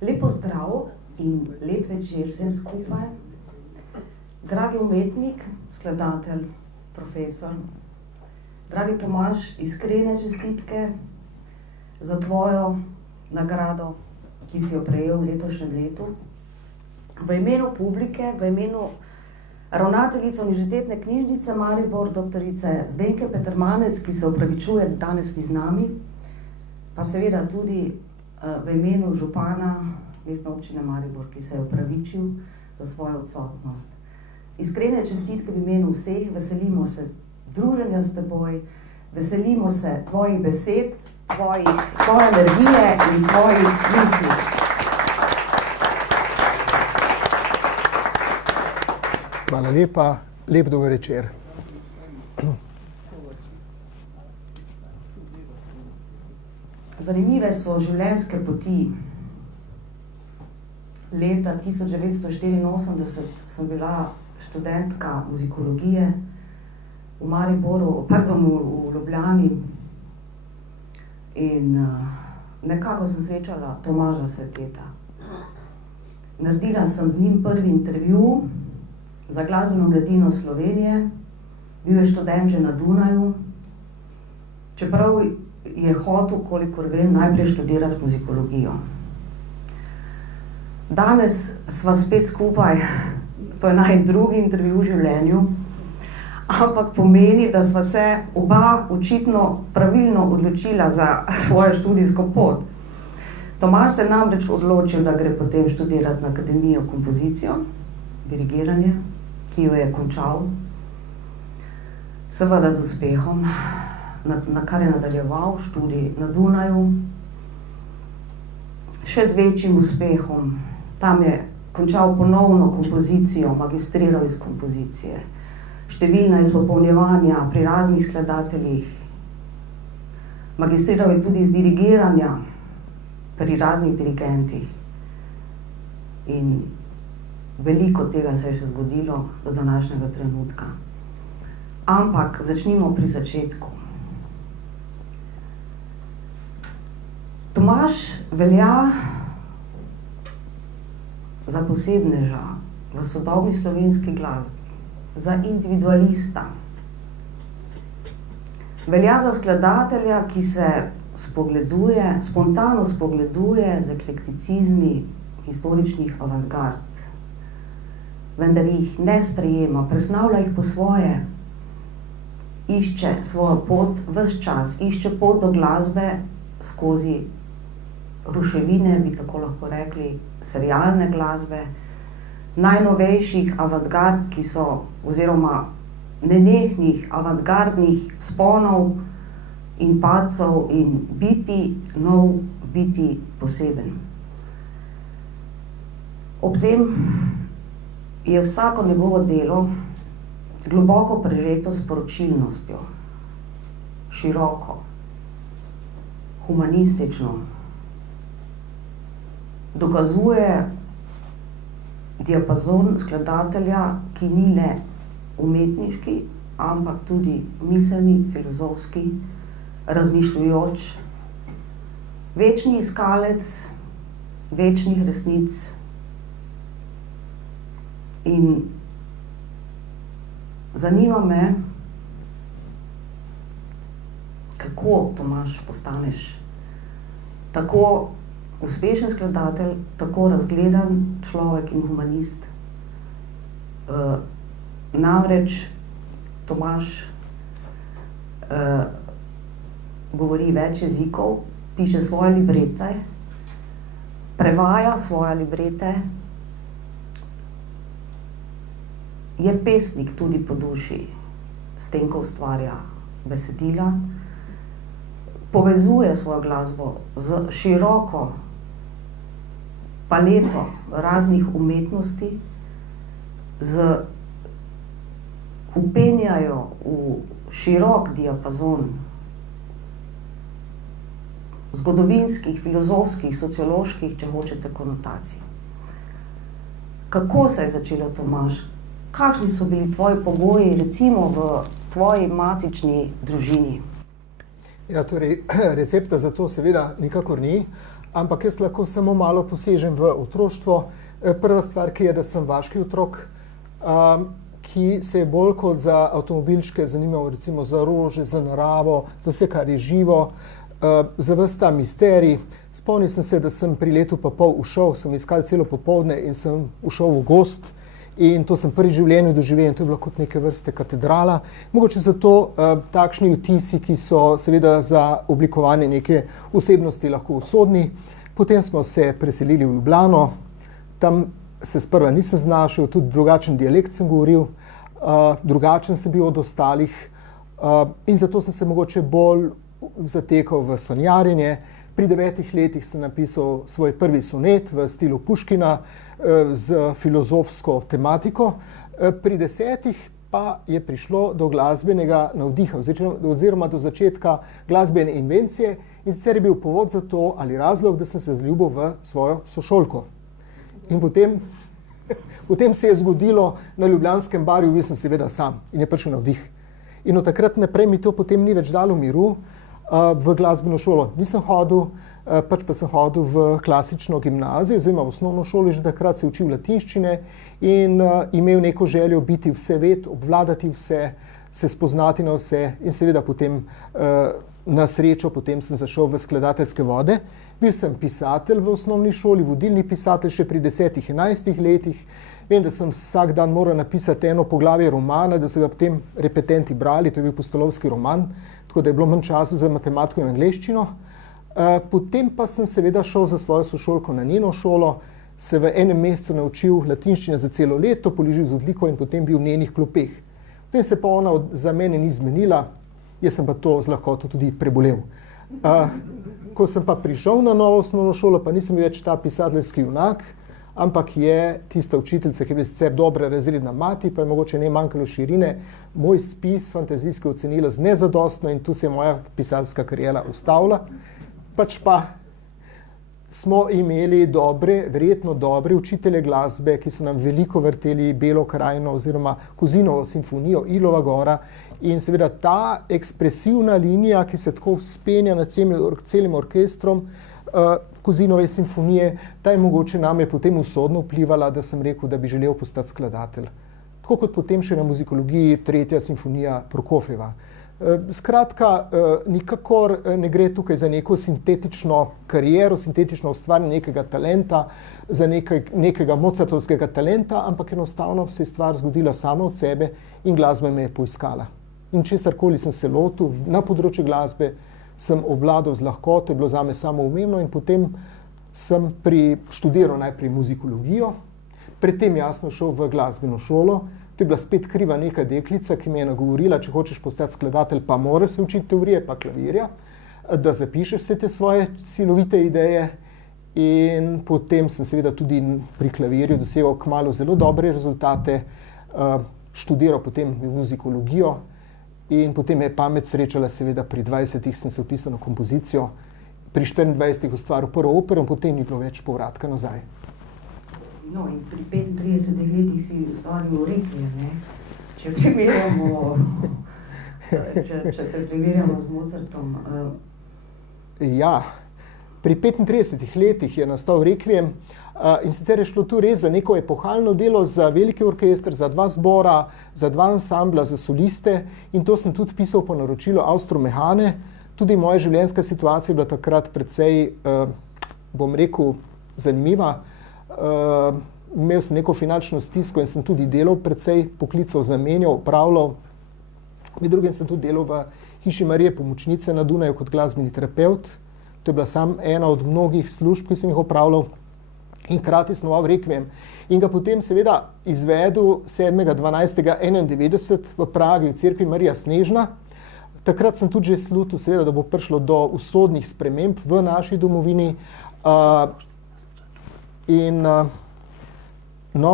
Lep pozdrav in lep večer vsem skupaj. Dragi umetnik, skladatelj, profesor, dragi Tomaž, iskrene čestitke za tvojo nagrado, ki si jo prejel v letošnjem letu. V imenu publike, v imenu ravnateljice Univerzitetne knjižnice Maribor, doktorice Zdenke Petermanec, ki se opravičuje, danes ni z nami, pa seveda tudi v imenu župana Mestne občine Maribor, ki se je opravičil za svojo odsotnost. Iskrene čestitke v imenu vseh, veselimo se druženja s teboj, veselimo se tvojih besed, tvoje energije in tvojih misli. Hvala lepa, lep dober večer. Zanimive so življenjske poti. Leta 1984 sem bila študentka muzikologije v Mariboru, v Ljubljani in nekako sem srečala Tomaža Sveteta. Naredila sem z njim prvi intervju za Glasbeno mladino Slovenije, bil je študent že na Dunaju, čeprav je hotel, kolikor vem, najprej študirati muzikologijo. Danes sva spet skupaj, to je naj drugi intervju v življenju, ampak pomeni, da sva se oba očitno pravilno odločila za svojo študijsko pot. Tomaž se je namreč odločil, da gre potem študirati na Akademijo kompozicijo, dirigiranje, ki jo je končal, seveda z uspehom, na kar je nadaljeval študij na Dunaju, še z večjim uspehom. Tam je končal ponovno kompozicijo, magistriral iz kompozicije, številna izpopolnjevanja pri raznih skladateljih, magistriral je tudi iz dirigiranja pri raznih dirigentih in veliko tega se je še zgodilo do današnjega trenutka. Ampak začnimo pri začetku. Tomaž velja za posebneža v sodobni slovenski glasbi, za individualista. Velja za skladatelja, ki se spontano spogleduje z eklekticizmi historičnih avantgard, vendar jih ne sprejema, presnavlja jih po svoje, išče svojo pot ves čas, išče pot do glasbe skozi ruševine, bi tako lahko rekli, serialne glasbe, najnovejših avantgard, ki so, oziroma nenehnih avantgardnih vzponov in padcev in biti nov, biti poseben. Ob tem je vsako njegovo delo globoko prežeto s sporočilnostjo, široko, humanistično. Dokazuje diapazon skladatelja, ki ni le umetniški, ampak tudi miselni, filozofski, razmišljujoč, večni iskalec večnih resnic in zanima me, kako, Tomaž, postaneš tako uspešen skladatelj, tako razgledan človek in humanist. Namreč Tomaž govori več jezikov, piše svoje librete, prevaja svoje librete, je pesnik tudi po duši, s tem, ko ustvarja besedila, povezuje svojo glasbo z široko paleto raznih umetnosti, vpenjajo v širok diapazon zgodovinskih, filozofskih, socioloških, če hočete, konotacij. Kako se je začelo, Tomaž? Kakšni so bili tvoji pogoji, recimo v tvoji matični družini? Ja, torej, recepta za to seveda nikakor ni, ampak jaz lahko samo malo posežem v otroštvo. Prva stvar, ki je, da sem vaški otrok, ki se je bolj kot za avtomobilčke zanimal recimo za rože, za naravo, za vse, kar je živo, za ves ta misterij. Spomnil sem se, da sem pri letu pa pol ušel, sem iskal celo popoldne in sem ušel v gozd in to sem prvi življenju doživel in to je bilo kot neke vrste katedrala. Mogoče zato takšni vtisi, ki so seveda za oblikovanje neke osebnosti lahko usodni. Potem smo se preselili v Ljubljano, tam se sprva nisem znašel, tudi drugačen dialekt sem govoril, drugačen sem bil od ostalih in zato sem se mogoče bolj zatekal v sanjarjenje. Pri 9 letih sem napisal svoj prvi sonet v stilu Puškina z filozofsko tematiko. Pri 10 pa je prišlo do glasbenega navdiha oziroma do začetka glasbene invencije in sicer je bil povod za to ali razlog, da sem se zaljubil v svojo sošolko. In potem se je zgodilo na ljubljanskem barju, bil sem seveda sam in je prišel navdih. In od takrat naprej mi to potem ni več dalo miru. V glasbeno šolo nisem hodil, pač pa sem hodil v klasično gimnazijo, oziroma v osnovno šolo, že takrat se učil latinščine in imel neko željo biti vseved, obvladati vse, se spoznati na vse in seveda potem na srečo potem sem zašel v skladateljske vode. Bil sem pisatelj v osnovni šoli, vodilni pisatelj še pri 10-11 letih. Vem, da sem vsak dan moral napisati eno poglavje romana, da so ga potem repetenti brali, to je bil pustolovski roman, tako da je bilo manj časa za matematiko in angleščino. Potem pa sem seveda šel za svojo sošolko na njeno šolo, se v enem mesecu naučil latinščine za celo leto, položil z odliko in potem bil v njenih klopeh. Potem se pa ona za mene ni zmenila, jaz sem pa to z lahkoto tudi prebolel. Ko sem pa prišel na novo osnovno šolo, pa nisem več ta pisateljski junak, ampak je tista učiteljica, ki je bila sicer dobra razredna mati, pa je mogoče ne manjkalo širine, moj spis fantazijski ocenila z nezadostno in tu se je moja pisateljska kariera ustavila. Pač pa smo imeli verjetno dobre učitelje glasbe, ki so nam veliko vrteli Belo krajino oziroma Kozinovo simfonijo, Ilova gora in seveda ta ekspresivna linija, ki se tako vzpenja nad celim orkestrom, Kozinove simfonije, ta je mogoče name potem usodno vplivala, da sem rekel, da bi želel postati skladatelj. Tako kot potem še na muzikologiji 3. simfonija Prokofjeva. Skratka, nikakor ne gre tukaj za neko sintetično kariero, sintetično ustvarjanje nekega talenta, za nekega mozartovskega talenta, ampak enostavno se je stvar zgodila sama od sebe in glasba me je poiskala. In česarkoli sem se lotil na področju glasbe, sem obvladal z lahkoto, je bilo zame samoumevno in potem sem študiral najprej muzikologijo, predtem jasno šel v glasbeno šolo. To je bila spet kriva neka deklica, ki me je nagovorila, če hočeš postati skladatelj, pa moraš se učiti teorije pa klavirja, da zapišeš vse te svoje silovite ideje in potem sem seveda tudi pri klavirju dosegal kmalu zelo dobre rezultate, študiral potem muzikologijo. In potem me je pamet srečala, seveda pri 20 sem se vpisal na kompozicijo, pri 24 ustvaril prvo opero in potem ni bilo več povratka nazaj. No in pri 35 letih si ustvaril Rekviem, ne? Če te primerjamo z Mozartom. Ja, pri 35 letih je nastal Rekviem. In sicer je šlo tu res za neko epohalno delo, za veliki orkester, za 2 zbora, za 2 ansambla, za soliste in to sem tudi pisal po naročilu Austro-Mehane. Tudi moja življenjska situacija je bila takrat precej, bom rekel, zanimiva. Imel sem neko finančno stisko in sem tudi delal precej, poklical, zamenjal, opravljal. Med drugim sem tudi delal v Hiši Marije Pomočnice na Dunaju kot glasbeni terapevt. To je bila samo ena od mnogih služb, ki sem jih opravljal. In hkrati snoval Rekviem. In ga potem seveda izvedel 7.12.91 v Pragi v cerkvi Marija Snežna. Takrat sem tudi že slutil, seveda, da bo prišlo do usodnih sprememb v naši domovini.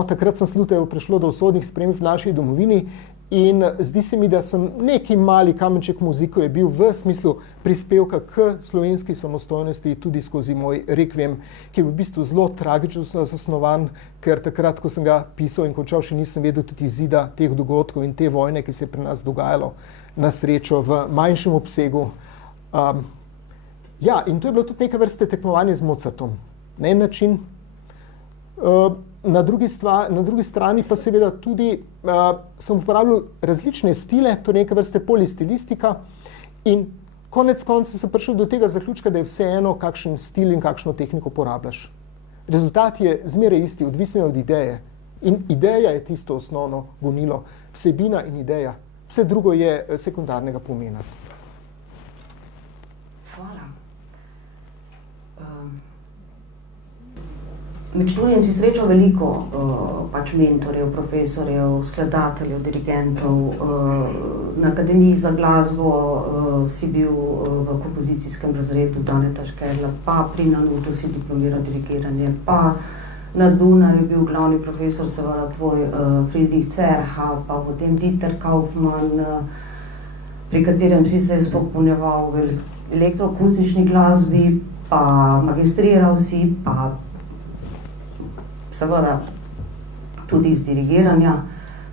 Takrat sem slutil, da bo prišlo do usodnih sprememb v naši domovini. In zdi se mi, da sem neki mali kamenček muzike je bil v smislu prispevka k slovenski samostojnosti tudi skozi moj Rekviem, ki je v bistvu zelo tragično zasnovan, ker takrat, ko sem ga pisal in končal, še nisem vedel tudi izida teh dogodkov in te vojne, ki se je pri nas dogajalo na srečo v manjšem obsegu. Ja, in to je bilo tudi neke vrste tekmovanje z Mozartom. Na en način. Na drugi strani pa seveda tudi sem uporabljal različne stile, to je neke vrste polistilistika in konec konca sem prišel do tega zaključka, da je vseeno, kakšen stil in kakšno tehniko uporabljaš. Rezultat je zmeraj isti, odvisno od ideje. In ideja je tisto osnovno gonilo, vsebina in ideja. Vse drugo je sekundarnega pomena. Hvala. Med študijem si srečal veliko pač mentorjev, profesorjev, skladateljev, dirigentov. Na Akademiji za glasbo si bil v kompozicijskem razredu Daneta Škerla, pa pri Nanutu si diplomiral dirigiranje, pa na Dunaju je bil glavni profesor seveda tvoj Friedrich Cerha, pa potem Dieter Kaufmann, pri katerem si se izpopolnjeval v elektroakustični glasbi, pa magistriral si, pa seveda tudi iz dirigiranja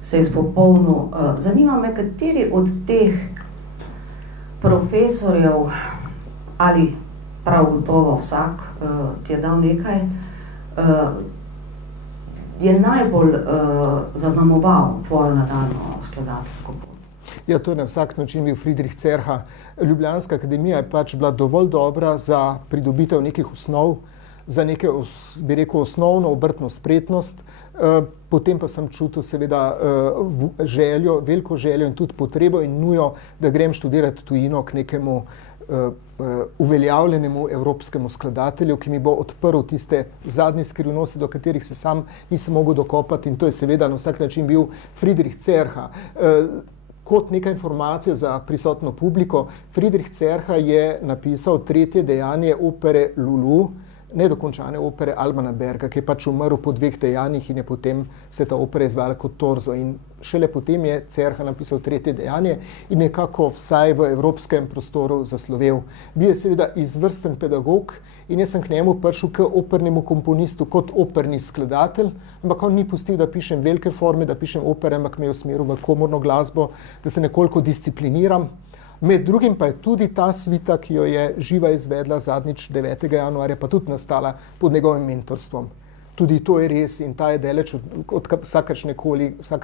se je izpopolnil. Zanima me, kateri od teh profesorjev, ali prav gotovo vsak ti je dal nekaj, je najbolj zaznamoval tvojo nadaljnjo skladateljsko pot? Ja, to je na vsak način bil Friedrich Cerha. Ljubljanska akademija je pač bila dovolj dobra za pridobitev nekih osnov, za neke, bi rekel, osnovno obrtno spretnost. Potem pa sem čutil seveda željo, veliko željo in tudi potrebo in nujo, da grem študirati tujino k nekemu uveljavljenemu evropskemu skladatelju, ki mi bo odprl tiste zadnje skrivnosti, do katerih se sam nisem mogel dokopati, in to je seveda na vsak način bil Friedrich Cerha. Kot neka informacija za prisotno publiko, Friedrich Cerha je napisal tretje dejanje opere Lulu, nedokončane opere Albana Berga, ki je pač umrl po 2 dejanjih in je potem se ta opera izvajala kot torzo. In šele potem je Cerha napisal tretje dejanje in nekako vsaj v evropskem prostoru zaslovel. Bil je seveda izvrsten pedagog in jaz sem k njemu prišel k opernemu komponistu kot operni skladatelj, ampak on ni pustil, da pišem velike forme, da pišem opere, ampak me je usmeril v komorno glasbo, da se nekoliko discipliniram. Med drugim pa je tudi ta svita, ki jo je živa izvedla zadnjič 9. januarja, pa tudi nastala pod njegovim mentorstvom. Tudi to je res in ta je daleč od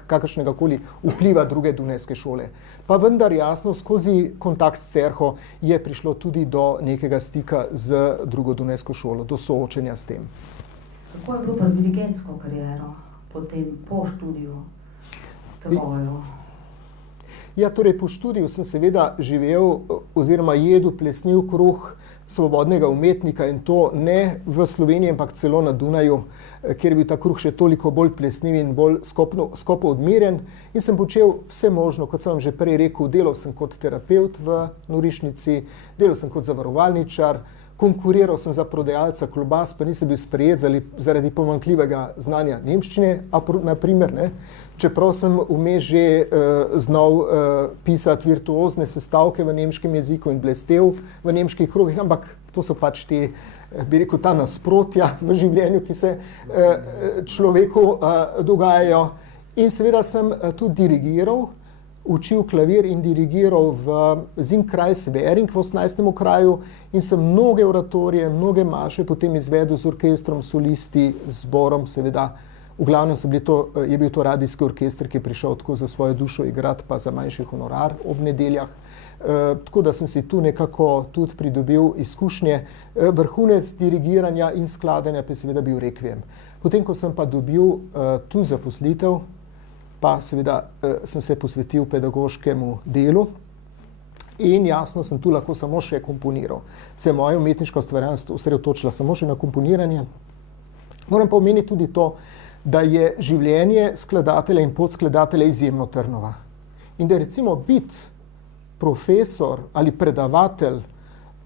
kakršnega koli vpliva druge dunajske šole. Pa vendar jasno, skozi kontakt s Cerho je prišlo tudi do nekega stika z drugo dunajsko šolo, do soočenja s tem. Kako je bilo pa z dirigentsko kariero potem po študiju tvojo? Ja, torej po študiju sem seveda živel oziroma jedel plesniv kruh svobodnega umetnika in to ne v Sloveniji, ampak celo na Dunaju, kjer je bil ta kruh še toliko bolj plesniv in bolj skopo odmirjen. In sem počel vse možno, kot sem že prej rekel, delal sem kot terapevt v norišnici, delal sem kot zavarovalničar, konkuriral sem za prodajalca klobas, pa nisem bil sprejet zaradi pomanjkljivega znanja nemščine, na primer, ne. Čeprav sem vmes že znal pisati virtuozne sestavke v nemškem jeziku in blestev v nemških krogih, ampak to so pač te, bi rekel, ta nasprotja v življenju, ki se človeku dogajajo. In seveda sem tudi dirigiral, učil klavir in dirigiral v Singkreis Währing v 18. okraju in sem mnoge oratorije, mnoge maše potem izvedel z orkestrom, solisti, z zborom, seveda. V glavnem je bil to radijski orkester, ki je prišel tako za svojo dušo igrati, pa za manjši honorar ob nedeljah. Tako da sem si tu nekako tudi pridobil izkušnje. Vrhunec dirigiranja in skladanja pa je seveda bil Requiem. Potem, ko sem pa dobil tu zaposlitev, pa seveda sem se posvetil pedagoškemu delu in jasno sem tu lahko samo še komponiral. Se je moja umetniška ustvarjalnost osredotočila samo še na komponiranje. Moram pa omeniti tudi to, da je življenje skladatelja in podskladatelja izjemno trnova. In da recimo biti profesor ali predavatelj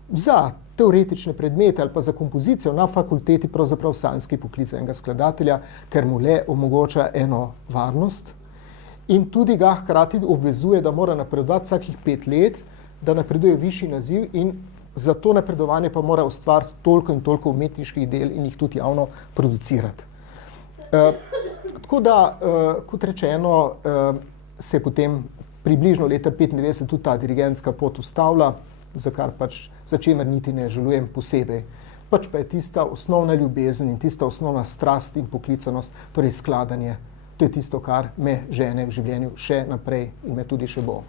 za teoretične predmete ali pa za kompozicijo na fakulteti pravzaprav sanjski poklic enega skladatelja, ker mu le omogoča eno varnost in tudi ga hkrati obvezuje, da mora napredovati vsakih 5 let, da napreduje višji naziv in za to napredovanje pa mora ustvariti toliko in toliko umetniških del in jih tudi javno producirati. Tako da, kot rečeno, se je potem približno leta 1995 tudi ta dirigentska pot ustavila za čemer niti ne žalujem posebej. Pač pa je tista osnovna ljubezen in tista osnovna strast in poklicanost, torej skladanje. To je tisto, kar me žene v življenju še naprej in me tudi še bo.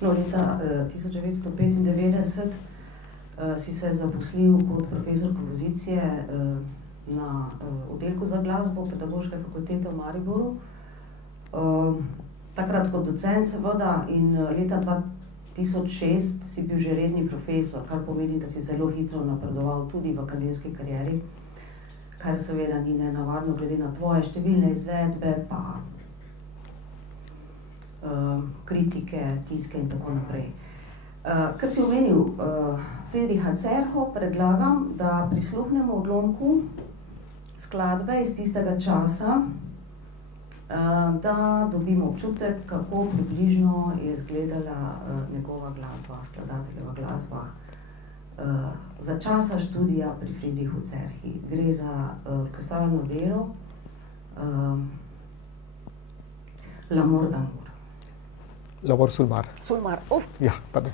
No, leta 1995 si se zaposlil kot profesor kompozicije na oddelku za glasbo Pedagoške fakultete v Mariboru. Takrat kot docent seveda in leta 2006 si bil že redni profesor, kar pomeni, da si zelo hitro napredoval tudi v akademski karieri, kar seveda ni nenavadno glede na tvoje številne izvedbe, pa kritike, tiske in tako naprej. Ker si omenil Friedricha Cerho, predlagam, da prisluhnemo odlomku skladbe iz tistega časa, da dobimo občutek, kako približno je izgledala njegova glasba, skladateljeva glasba za časa študija pri Friedrichu Cerhi. Gre za orkestralno delo L'Amour d'amour. L'Amour sul mar. Sul mar, Ja, pardon.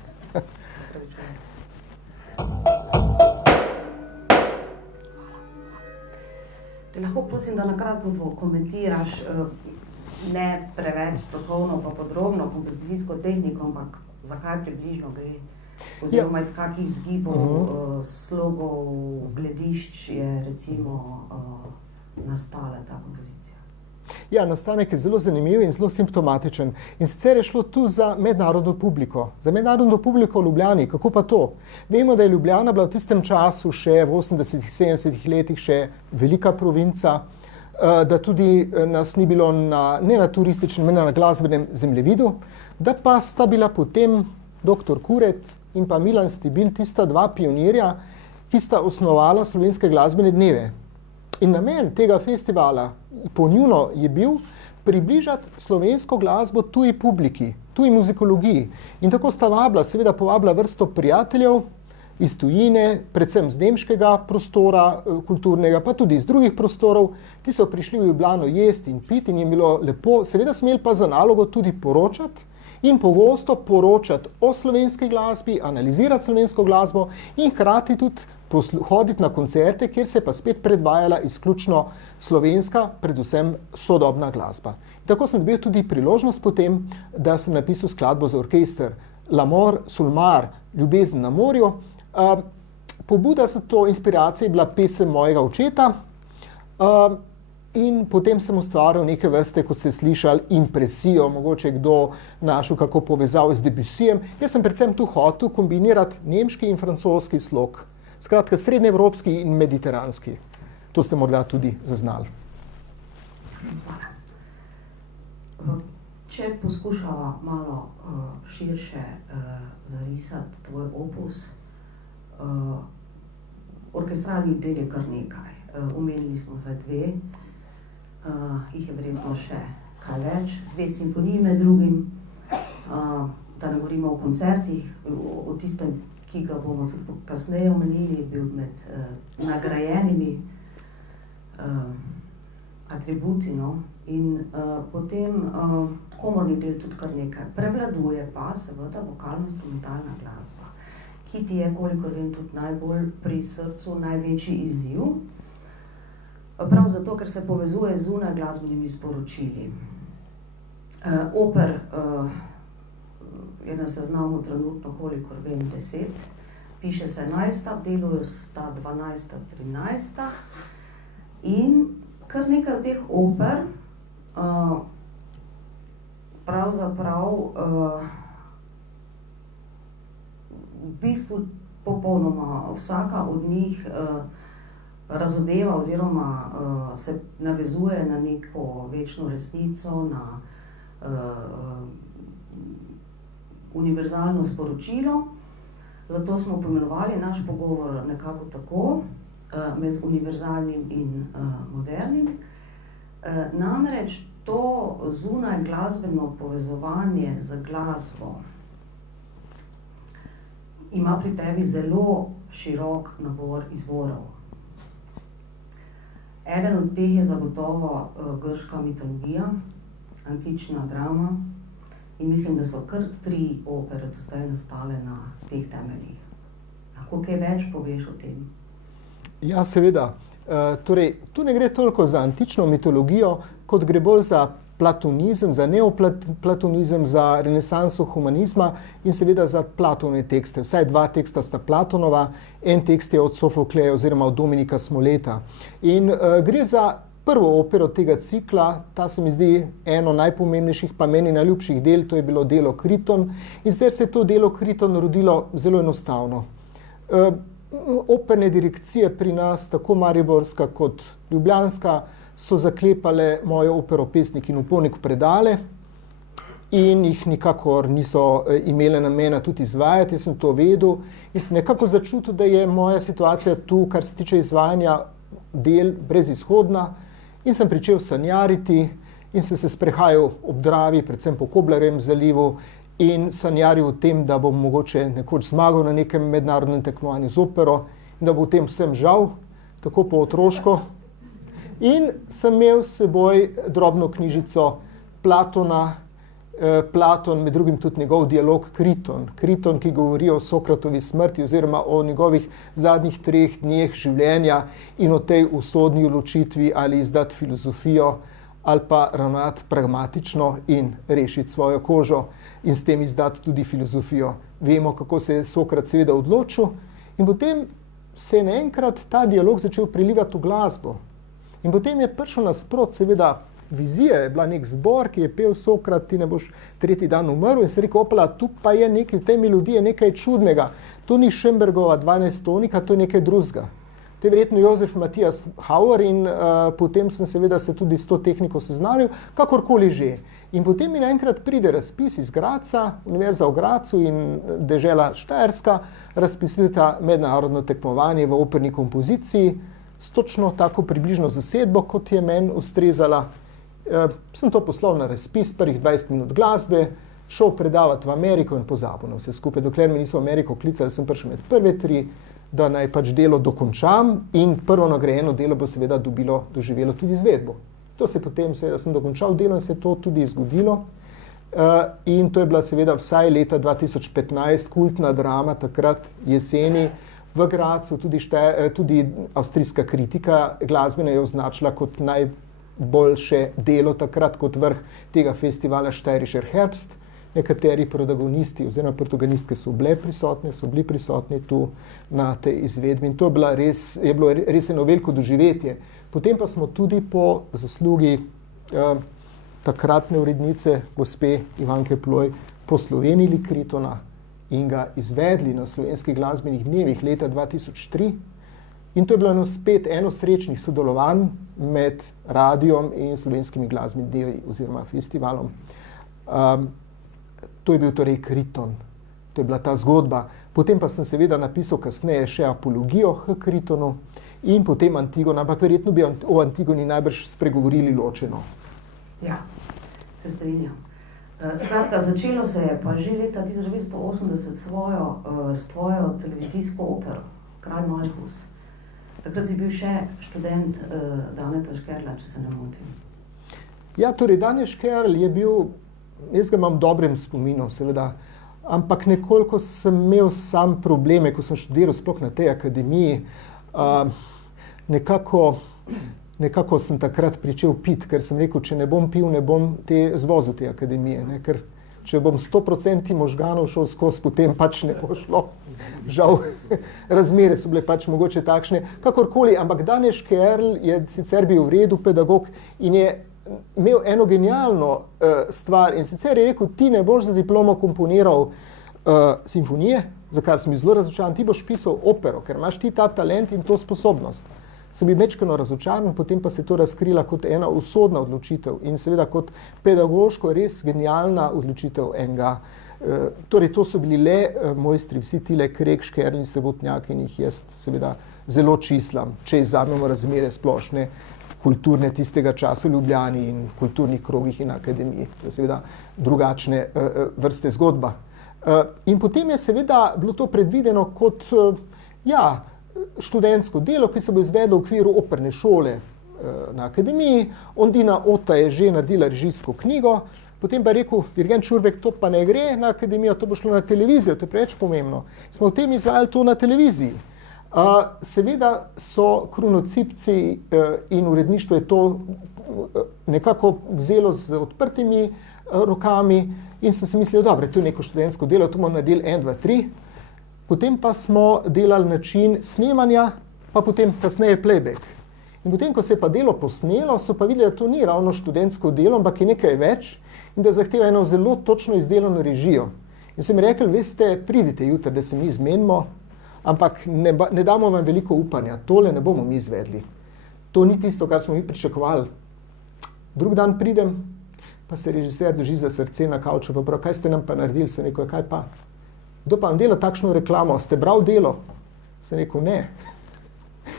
Te lahko prosim, da nakratko komentiraš, ne preveč strokovno pa podrobno kompozicijsko tehniko, ampak zakaj približno gre, oziroma iz kakih vzgibov, slogov, gledišč je recimo nastala ta kompozicija. Ja, nastanek je zelo zanimiv in zelo simptomatičen. In sicer je šlo tu za mednarodno publiko. Za mednarodno publiko v Ljubljani. Kako pa to? Vemo, da je Ljubljana bila v tistem času še v 80-ih, 70-ih letih še velika provinca, da tudi nas ni bilo ne na turističnem, ne na glasbenem zemljevidu, da pa sta bila potem dr. Kuret in pa Milan Stibil tista dva pionirja, ki sta osnovala Slovenske glasbene dneve. In namen tega festivala po njuno je bil približati slovensko glasbo tuji publiki, tuji muzikologiji. In tako sta seveda povabila vrsto prijateljev iz tujine, predvsem z nemškega prostora kulturnega, pa tudi iz drugih prostorov. Ti so prišli v Ljubljano jesti in piti in je bilo lepo. Seveda so imeli pa za nalogo tudi poročati in pogosto poročati o slovenski glasbi, analizirati slovensko glasbo in hkrati tudi hoditi na koncerte, kjer se je pa spet predvajala izključno slovenska, predvsem sodobna glasba. Tako sem dobil tudi priložnost potem, da sem napisal skladbo za orkester L'Amour sul mar, Ljubezen na morju. Pobuda za to inspiracijo je bila pesem mojega očeta in potem sem ustvaril neke vrste, kot ste slišali, impresijo, mogoče kdo našel kako povezal z Debussyjem. Jaz sem predvsem tu hotel kombinirati nemški in francoski slog. Skratka, srednjeevropski in mediteranski. To ste morda tudi zaznali. Če poskušava malo širše zarisati tvoj opus, orkestralnih del je kar nekaj. Omenili smo zdaj dve, jih je verjetno še kaj več, dve simfoniji med drugim, da ne govorimo o koncertih, o tistem, ki ga bomo tudi kasneje omenili, je bil med nagrajenimi atributi, no? In potem komorni del tudi kar nekaj. Prevladuje pa seveda vokalno-instrumentalna glasba, ki ti je, kolikor vem, tudi najbolj pri srcu, največji izziv. Prav zato, ker se povezuje z zunaj glasbenimi sporočili. Oper je na seznamu trenutno, kolikor vem, 10. Piše se 11, delujo sta 12, 13. In kar nekaj od teh oper pravzaprav v bistvu popolnoma vsaka od njih razodeva oziroma se navezuje na neko večno resnico, na univerzalno sporočilo. Zato smo poimenovali naš pogovor nekako tako, med univerzalnim in modernim. Namreč to zunaj glasbeno povezovanje z glasbo ima pri tebi zelo širok nabor izvorov. Eden od teh je zagotovo grška mitologija, antična drama, In mislim, da so kar 3 opere do zdaj nastale na teh temeljih. Lahko kaj več poveš o tem? Ja, seveda. Torej, tu ne gre toliko za antično mitologijo, kot gre bolj za platonizem, za neoplatonizem, za renesanso humanizma in seveda za Platonove tekste. Vsaj 2 teksta sta Platonova, en tekst je od Sofokleja oziroma od Dominika Smoleta. In gre za prvo opero tega cikla, ta se mi zdi eno najpomembnejših, pa meni najljubših del, to je bilo delo Kriton. In zdaj se je to delo Kriton rodilo zelo enostavno. Operne direkcije pri nas, tako mariborska kot ljubljanska, so zaklepale mojo opero Pesnik in upolnik v predale in jih nikakor niso imele namena tudi izvajati. Jaz sem to vedel in sem nekako začutil, da je moja situacija tu, kar se tiče izvajanja del, brezizhodna, in sem pričel sanjariti in sem se sprehajal ob Dravi, predvsem po Koblarjevem zalivu, in sanjaril o tem, da bom mogoče nekoč zmagal na nekem mednarodnem tekmovanju z opero in da bo v tem vsem žal, tako po otroško. In sem imel s seboj drobno knjižico Platona, Platon, med drugim tudi njegov dialog Kriton. Kriton, ki govori o Sokratovi smrti oziroma o njegovih zadnjih 3 dneh življenja in o tej usodni odločitvi, ali izdati filozofijo ali pa ravnati pragmatično in rešiti svojo kožo in s tem izdati tudi filozofijo. Vemo, kako se je Sokrat seveda odločil in potem se je naenkrat ta dialog začel prelivati v glasbo. In potem je prišel nasprot, seveda, vizija, je bila nek zbor, ki je pel Sokrat, ti ne boš 3. dan umrl, in se rekel, opala, tu pa je nekaj, v tej melodiji je nekaj čudnega. To ni Schönbergova 12 tonika, to je nekaj drugega. To je verjetno Josef Mathias Hauer in potem sem seveda se tudi s to tehniko seznanil, kakorkoli že. In potem mi naenkrat pride razpis iz Graca, Univerza v Gracu in dežela Štajerska, razpisujeta mednarodno tekmovanje v operni kompoziciji, s točno tako približno zasedbo, kot je meni ustrezala. Sem to poslal na razpis, prvih 20 minut glasbe, šel predavati v Ameriko in pozabil na vse skupaj. Dokler me niso v Ameriko klicali, sem prišel med prve 3, da naj pač delo dokončam in prvo nagrajeno delo bo seveda doživelo tudi izvedbo. To se potem, seveda sem dokončal delo in se je to tudi zgodilo. In to je bila seveda vsaj leta 2015 kultna drama, takrat jeseni, v Gracu, tudi avstrijska kritika glasbena je označila kot najboljše delo takrat, kot vrh tega festivala Steirischer Herbst. Nekateri protagonisti oziroma protagonistke so bili prisotni tu na tej izvedbi in to je bilo res eno veliko doživetje. Potem pa smo tudi po zaslugi takratne urednice, gospe Ivanke Ploj, poslovenili Kritona in ga izvedli na slovenskih glasbenih dnevih leta 2003. In to je bilo spet eno srečnih sodelovanj med radiom in slovenskimi glasbenimi dnevi oziroma festivalom. To je bil torej Kriton, to je bila ta zgodba. Potem pa sem seveda napisal kasneje še apologijo h Kritonu in potem Antigona, ampak verjetno bi o Antigoni najbrž spregovorili ločeno. Ja, se strinjam. Skratka, začelo se je pa že leta 1980 s tvojo televizijsko opero, Kralj Neuhaus. Takrat si bil še študent Daneta Škerla, če se ne motim. Ja, torej Dane Škerl je bil, jaz ga imam v dobrem spominu, seveda, ampak nekoliko sem imel sam probleme, ko sem študiral sploh na tej akademiji. Nekako sem takrat pričel piti, ker sem rekel, če ne bom pil, ne bom zvozil te akademije. Ne? Ker če bom 100% možganov šel skozi, potem pač ne bo šlo. Žal, razmere so bile pač mogoče takšne. Kakorkoli, ampak Dane Škerl je sicer bil v redu pedagog in je imel eno genialno stvar in sicer je rekel, ti ne boš za diplomo komponiral simfonije, za kar sem bil zelo razočaran, ti boš pisal opero, ker imaš ti ta talent in to sposobnost. Sem bil mečkano razočaran, potem pa se je to razkrila kot ena usodna odločitev in seveda kot pedagoško res genialna odločitev enega. Torej, to so bili le mojstri, vsi tile Krek, Škerl in Sebotnjak in jih jaz seveda zelo čislam, če izvzamemo razmere splošne, kulturne tistega časa v Ljubljani in kulturnih krogih in akademiji. To je seveda drugačne vrste zgodba. In potem je seveda bilo to predvideno kot študentsko delo, ki se bo izvedlo v okviru operne šole na akademiji. Ondina Ota je že naredila režijsko knjigo, Potem pa je rekel dirigent Šurbek, to pa ne gre na akademijo, to bo šlo na televizijo, to je preveč pomembno. Smo v tem izvajali to na televiziji. Seveda so Kronocipci in uredništvo je to nekako vzelo z odprtimi rokami in so si mislili, dobro, to je neko študentsko delo, to bomo naredili 1, 2, 3. Potem pa smo delali način snemanja, pa potem kasneje playback. In potem, ko se je pa delo posnelo, so pa videli, da to ni ravno študentsko delo, ampak je nekaj več in da zahteva eno zelo točno izdelano režijo. In so mi rekli, veste, pridite jutri, da se mi zmenimo, ampak ne damo vam veliko upanja, tole ne bomo mi izvedli. To ni tisto, kar smo mi pričakovali. Drug dan pridem, pa se režiser drži za srce na kavču, pa prav, kaj ste nam pa naredili? Sem rekel, kaj pa? Kdo pa vam dela takšno reklamo? Ste bral Delo? Sem rekel, ne.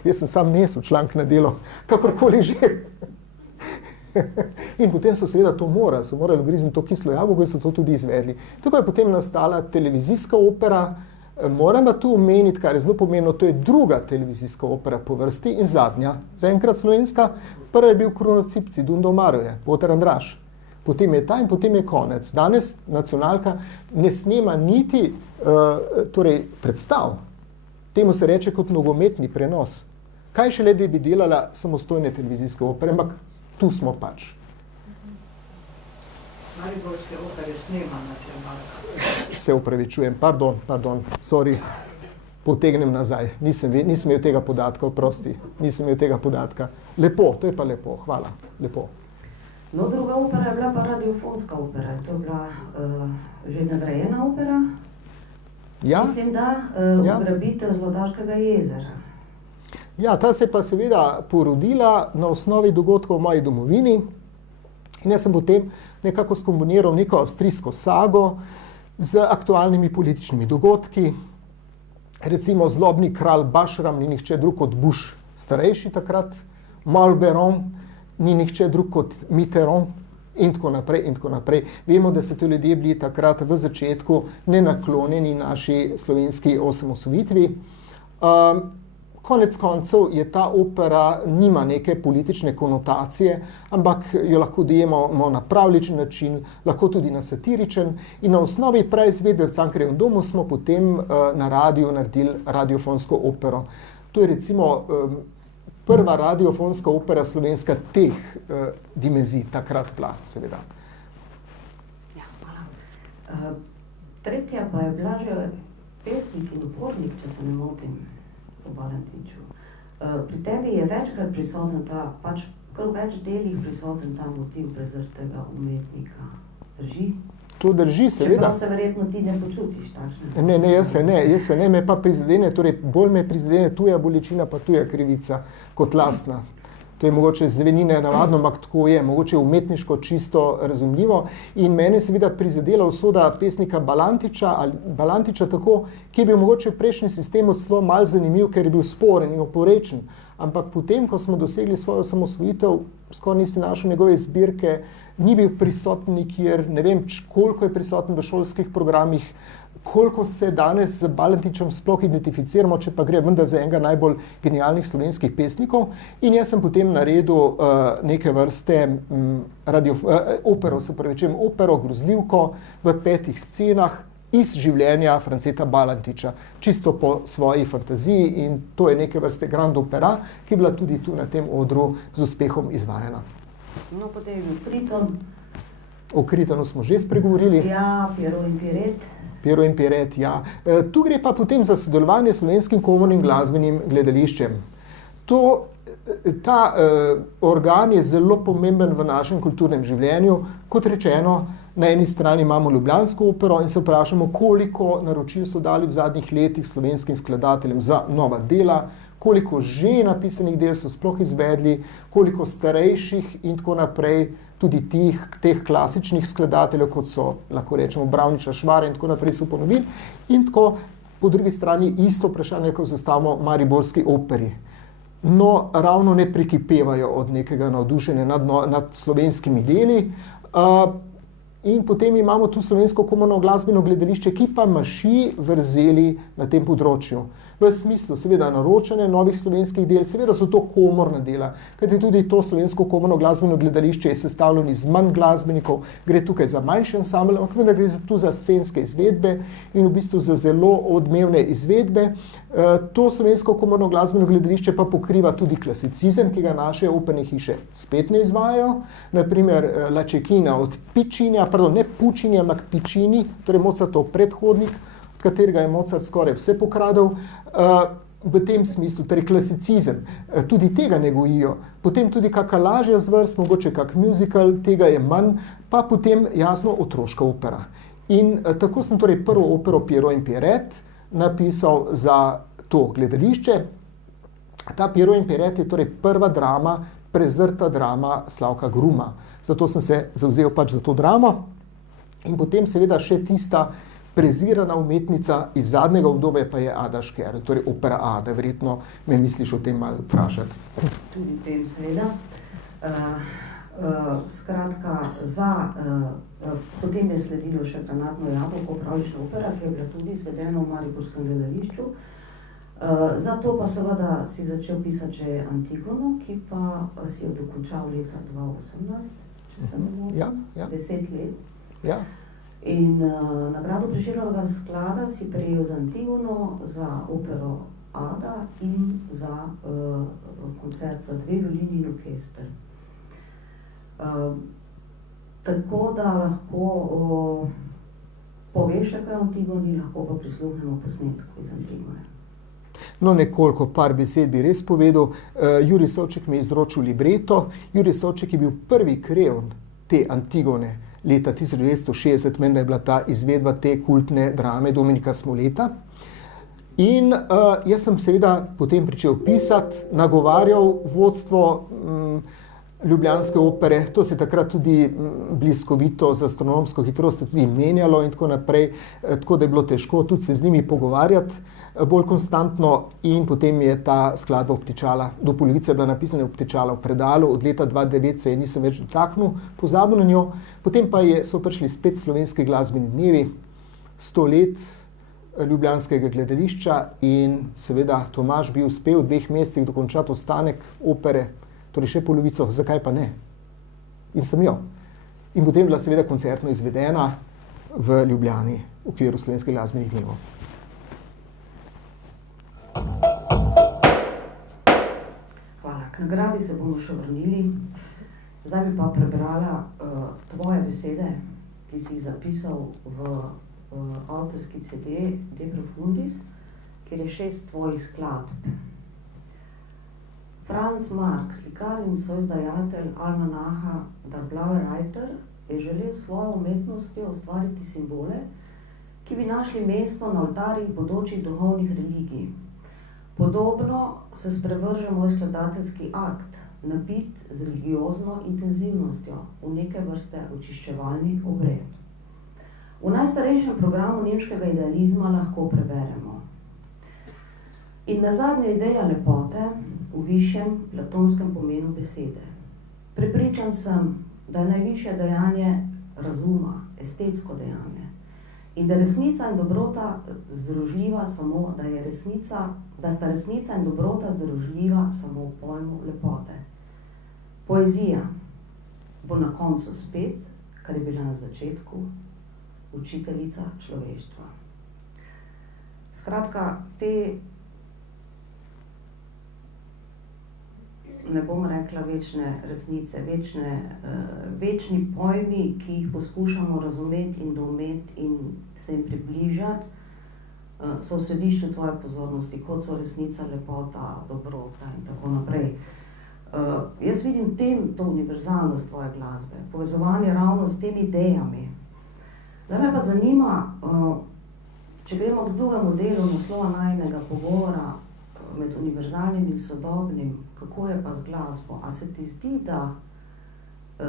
Jaz sem sam nesel članek na Delo, kakorkoli že. In potem so seveda to morali ugrizniti to kislo jabolko in so to tudi izvedli. Tako je potem nastala televizijska opera. Moram pa tu omeniti, kar je zelo pomembno, to je druga televizijska opera po vrsti in zadnja, zaenkrat slovenska. Prva je bil Kronocipci, Dundo Maroje, Poter Andraž. Potem je ta in potem je konec. Danes nacionalka ne snema niti predstav. Temu se reče kot nogometni prenos. Kaj šele, da bi delala samostojne televizijske opere, ampak tu smo pač. Mariborske opere snema nacionalka. Se upravičujem, pardon, sorry, potegnem nazaj. Nisem imel tega podatka, oprosti, nisem imel tega podatka. Lepo, to je pa lepo, hvala, lepo. No, druga opera je bila pa radiofonska opera. To je bila že nagrajena opera. Ja? Mislim, da Ugrabitev Zlodaškega jezera. Ja, ta se je pa seveda porodila na osnovi dogodkov v moji domovini in jaz sem potem nekako skombiniral neko avstrijsko sago z aktualnimi političnimi dogodki. Recimo zlobni kralj Bašram ni nihče drug kot Bush starejši takrat, Malberon ni nihče drug kot Mitterrand in tako naprej in tako naprej. Vemo, da so ti ljudje bili takrat v začetku nenaklonjeni naši slovenski osamosvojitvi. Konec koncev je ta opera nima neke politične konotacije, ampak jo lahko dojemamo na pravličen način, lahko tudi na satiričen in na osnovi preizvedbe v Cankarjevem domu smo potem na radiju naredili radiofonsko opero. To je recimo prva radiofonska opera slovenska teh dimenzij, takrat bila, seveda. Ja, hvala. Tretja pa je bila že pesnik in upornik, če se ne motim, po Valentiču. Pri tebi je večkrat prisoten ta, pač kar v več delih prisoten ta motiv prezrtega umetnika. Drži? To drži, seveda. Čeprav se verjetno ti ne počutiš takšne. Ne, jaz se ne, me pa prizadene, torej bolj me prizadene tuja bolečina, pa tuja krivica kot lastna. To je mogoče zveni nenavadno, ampak tako je, mogoče umetniško čisto razumljivo. In mene seveda prizadela usoda pesnika Balantiča tako, ki je bil mogoče v prejšnjem sistemu celo malo zanimiv, ker je bil sporen in oporečen. Ampak potem, ko smo dosegli svojo samosvojitev, skoraj nisi našel njegove zbirke, ni bil prisoten nikjer, ne vem, koliko je prisoten v šolskih programih, koliko se danes z Balantičem sploh identificiramo, če pa gre vendar za enega najbolj genialnih slovenskih pesnikov. In jaz sem potem naredil neke vrste opero grozljivko v 5 scenah iz življenja Franceta Balantiča, čisto po svoji fantaziji in to je neke vrste grand opera, ki je bila tudi tu na tem odru z uspehom izvajana. No, potem je bil Kriton. O Kritonu smo že spregovorili. Ja, Piero in Piret. Piero in Piret, ja. Tu gre pa potem za sodelovanje s Slovenskim komornim glasbenim gledališčem. Ta organ je zelo pomemben v našem kulturnem življenju. Kot rečeno, na eni strani imamo ljubljansko opero in se vprašamo, koliko naročil so dali v zadnjih letih slovenskim skladateljem za nova dela, koliko že napisanih del so sploh izvedli, koliko starejših in tako naprej, tudi teh klasičnih skladateljev, kot so, lahko rečemo, Bravniča, Švara in tako naprej so ponovili. In tako, po drugi strani, isto vprašanje, ko zastavimo mariborski operi. No, ravno ne prekipevajo od nekega navdušenja nad slovenskimi deli. In potem imamo tu Slovensko komorno glasbeno gledališče, ki pa maši vrzeli na tem področju. V smislu seveda naročanja novih slovenskih del, seveda so to komorna dela, kajti tudi to Slovensko komorno glasbeno gledališče je sestavljeno iz manj glasbenikov, gre tukaj za manjši ansambel, ampak vendar gre tu za scenske izvedbe in v bistvu za zelo odmevne izvedbe. To Slovensko komorno glasbeno gledališče pa pokriva tudi klasicizem, ki ga naše operne hiše spet ne izvajajo, naprimer La Cecchina od Piccinija, pardon, ne Puccini, ampak Piccini, torej Mozartov predhodnik, od katerega je Mozart skoraj vse pokradel, v tem smislu, torej klasicizem, tudi tega ne gojijo. Potem tudi kakšna lažja zvrst, mogoče kak musical, tega je manj, pa potem jasno otroška opera. In tako sem torej prvo opero Pierrot in Pierrette napisal za to gledališče. Ta Pierrot in Pierrette je torej prva drama, prezrta drama Slavka Gruma. Zato sem se zavzel pač za to dramo. In potem seveda še tista prezirana umetnica iz zadnjega obdobja pa je Ada Škerl, torej opera Ada. Verjetno me misliš o tem malo vprašati. Tudi tem seveda. Skratka, potem je sledilo še Granatno jabolko, pravljična opera, ki je bila tudi izvedena v mariborskem gledališču. Zato pa seveda si začel pisati že Antigono, ki pa si jo dokončal leta 2018, če se ne motim, Ja. 10 let. Ja. In nagrado Prešernovega sklada si prejel za Antigono, za opero Ada in za koncert za 2 violini in orkester. Tako da lahko poveš kaj o Antigoni, lahko pa prisluhnemo posnetku iz Antigone. No, nekoliko, par besed bi res povedal. Jurij Savček mi je izročil libreto. Jurij Savček je bil prvi kreon te Antigone leta 1960, menda je bila ta izvedba te kultne drame Dominika Smoleta. In jaz sem seveda potem pričel pisati, nagovarjal vodstvo ljubljanske opere, to se takrat tudi bliskovito z astronomsko hitrostjo tudi menjalo in tako naprej, tako da je bilo težko tudi se z njimi pogovarjati bolj konstantno in potem je ta skladba obtičala, do polovice je bila napisana, obtičala v predalu, od leta 2009 se je nisem več dotaknil, pozabil na njo, potem pa so prišli spet slovenski glasbeni dnevi, 100 let ljubljanskega gledališča in seveda Tomaž bi uspel v 2 mesecih dokončati ostanek opere, torej še polovico, zakaj pa ne? In sem jo. In potem bila seveda koncertno izvedena v Ljubljani v okviru slovenskih glasbenih dnevov. Hvala. K nagradi se bomo še vrnili. Zdaj bi pa prebrala tvoje besede, ki si jih zapisal v avtorski CD De Profundis, kjer je 6 tvojih skladb. Franz Marc, slikar in soizdajatelj almanaha Der Blaue Reiter, je želel s svojo umetnostjo ustvariti simbole, ki bi našli mesto na oltarjih bodočih duhovnih religij. Podobno se sprevrže moj skladateljski akt, nabit z religiozno intenzivnostjo, v neke vrste očiščevalni obred. V najstarejšem programu nemškega idealizma lahko preberemo: in nazadnje ideja lepote v višjem platonskem pomenu besede. Prepričan sem, da je najvišje dejanje razuma, estetsko dejanje, in da resnica in dobrota združljiva samo, da sta resnica in dobrota združljiva samo v pojmu lepote. Poezija bo na koncu spet, kar je bila na začetku, učiteljica človeštva. Skratka, te, ne bom rekla večne resnice, večni pojmi, ki jih poskušamo razumeti in doumeti in se jim približati, so v središču tvoje pozornosti, kot so resnica, lepota, dobrota in tako naprej. Jaz vidim to univerzalnost tvoje glasbe, povezovanje ravno s temi idejami. Zdaj me pa zanima, če gremo k drugemu delu naslova najinega pogovora med univerzalnim in sodobnim, kako je pa z glasbo? A se ti zdi, da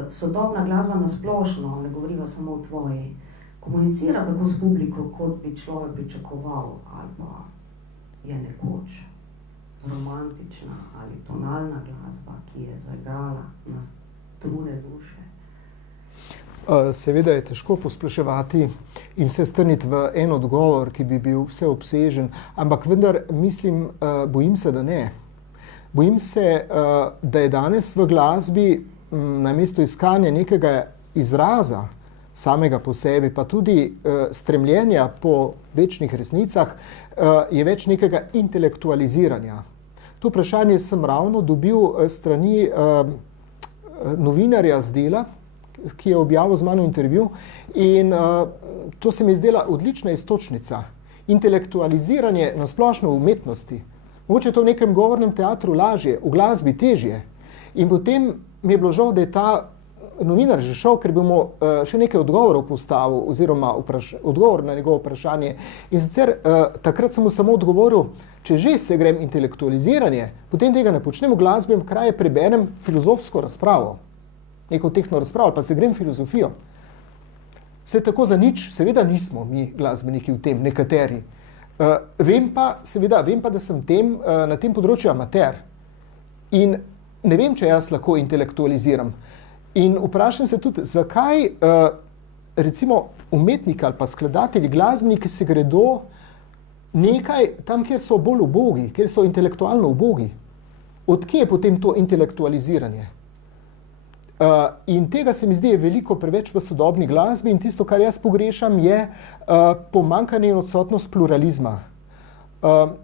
sodobna glasba nasplošno, ne govoriva samo o tvoji, komunicira tako s publiko, kot bi človek pričakoval, ali pa je nekoč romantična ali tonalna glasba, ki je zaigrala na strune duše? Seveda je težko posploševati in vse strniti v en odgovor, ki bi bil vseobsežen, ampak vendar mislim, bojim se, da ne. Bojim se, da je danes v glasbi namesto iskanja nekega izraza samega po sebi, pa tudi stremljenja po večnih resnicah, je več nekega intelektualiziranja. To vprašanje sem ravno dobil strani novinarja z Dela, ki je objavil z mano intervju, in to se mi je zdela odlična iztočnica. Intelektualiziranje na splošno v umetnosti. Mogoče je to v nekem govornem teatru lažje, v glasbi težje. In potem mi je bilo žal, da je ta novinar že šel, ker bi mu še nekaj odgovorov postavil, oziroma odgovor na njegovo vprašanje. In sicer takrat sem mu samo odgovoril, če že se grem intelektualiziranje, potem tega ne počnem v glasbi, kraje preberem filozofsko razpravo, neko tehno razpravo, pa se grem filozofijo. Vse tako za nič, seveda nismo mi glasbeniki v tem, nekateri. Vem pa, da sem na tem področju amater in ne vem, če jaz lahko intelektualiziram. In vprašam se tudi, zakaj recimo umetniki ali pa skladatelji, glasbeniki se gredo nekaj tam, kjer so bolj ubogi, kjer so intelektualno ubogi. Odkje je potem to intelektualiziranje? In tega se mi zdi je veliko preveč v sodobni glasbi in tisto, kar jaz pogrešam, je pomanjkanje in odsotnost pluralizma.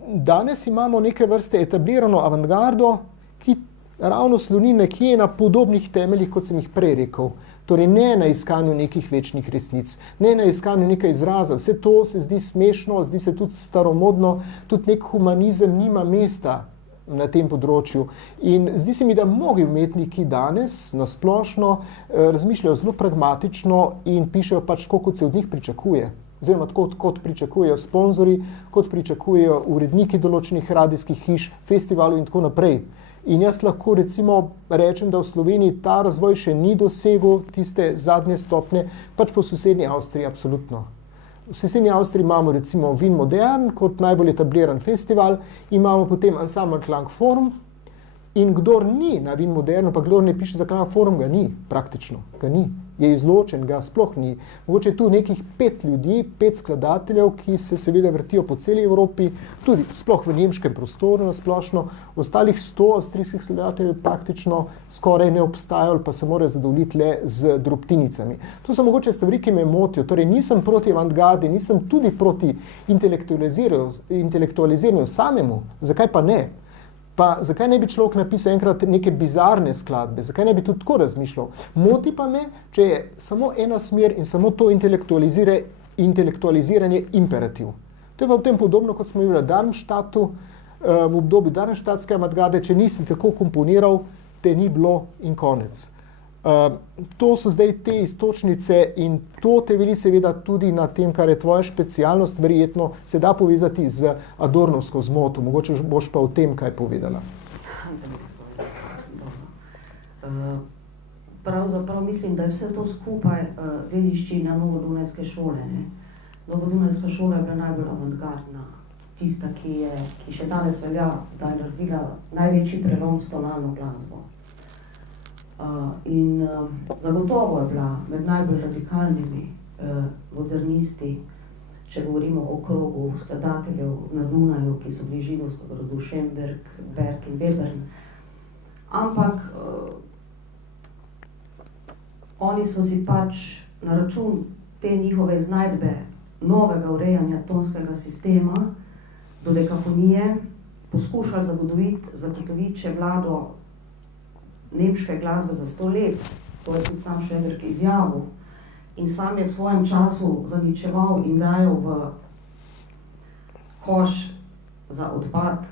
Danes imamo neke vrste etablirano avantgardo, ki ravno sloni nekje na podobnih temeljih, kot sem jih prej rekel. Torej ne na iskanju nekih večnih resnic, ne na iskanju nekaj izraza. Vse to se zdi smešno, zdi se tudi staromodno, tudi nek humanizem nima mesta na tem področju. In zdi se mi, da mnogi umetniki danes na splošno razmišljajo zelo pragmatično in pišejo pač tako, kot se od njih pričakuje. Oziroma tako, kot pričakujejo sponzorji, kot pričakujejo uredniki določenih radijskih hiš, festivalov in tako naprej. In jaz lahko recimo rečem, da v Sloveniji ta razvoj še ni dosegel tiste zadnje stopnje, pač po sosednji Avstriji absolutno. V sosednji Avstriji imamo recimo Wien Modern kot najbolj etabliran festival, imamo potem Ensemble Klangforum in kdor ni na Wien Modernu, pa kdor ne piše za Klangforum, ga ni, praktično, ga ni. Je izločen, ga sploh ni. Mogoče je tu nekih 5 ljudi, 5 skladateljev, ki se seveda vrtijo po celi Evropi, tudi sploh v nemškem prostoru na splošno. Ostalih 100 avstrijskih skladateljev praktično skoraj ne obstajajo, pa se morajo zadovoljiti le z drobtinicami. To so mogoče stvari, ki me motijo. Torej nisem proti avantgardi, nisem tudi proti intelektualiziranju samemu. Zakaj pa ne? Pa zakaj ne bi človek napisal enkrat neke bizarne skladbe? Zakaj ne bi tudi tako razmišljal? Moti pa me, če je samo ena smer in samo to intelektualiziranje imperativ. To je pa potem podobno, kot smo imeli v Darmstadtu, v obdobju Darmstadtske avantgarde, če nisi tako komponiral, te ni bilo in konec. To so zdaj te iztočnice in to temelji seveda tudi na tem, kar je tvoja specialnost, verjetno se da povezati z Adornovsko zmoto. Mogoče boš pa o tem kaj povedala. Pravzaprav mislim, da je vse to skupaj dediščina Novodunajske šole. Novodunajska šola je bila najbolj avantgardna, tista, ki še danes velja, da je naredila največji prelom s tonalno glasbo. In zagotovo je bila med najbolj radikalnimi modernisti, če govorimo o krogu skladateljev na Dunaju, ki so bili židovskega rodu, Schönberg, Berg in Webern. Ampak oni so si pač na račun te njihove iznajdbe novega urejanja tonskega sistema, dodekafonije, poskušali zagotoviti še vlado nemške glasbe za 100 let, to je tudi sam Schönberg izjavil. In sam je v svojem času zaničeval in dajal v koš za odpad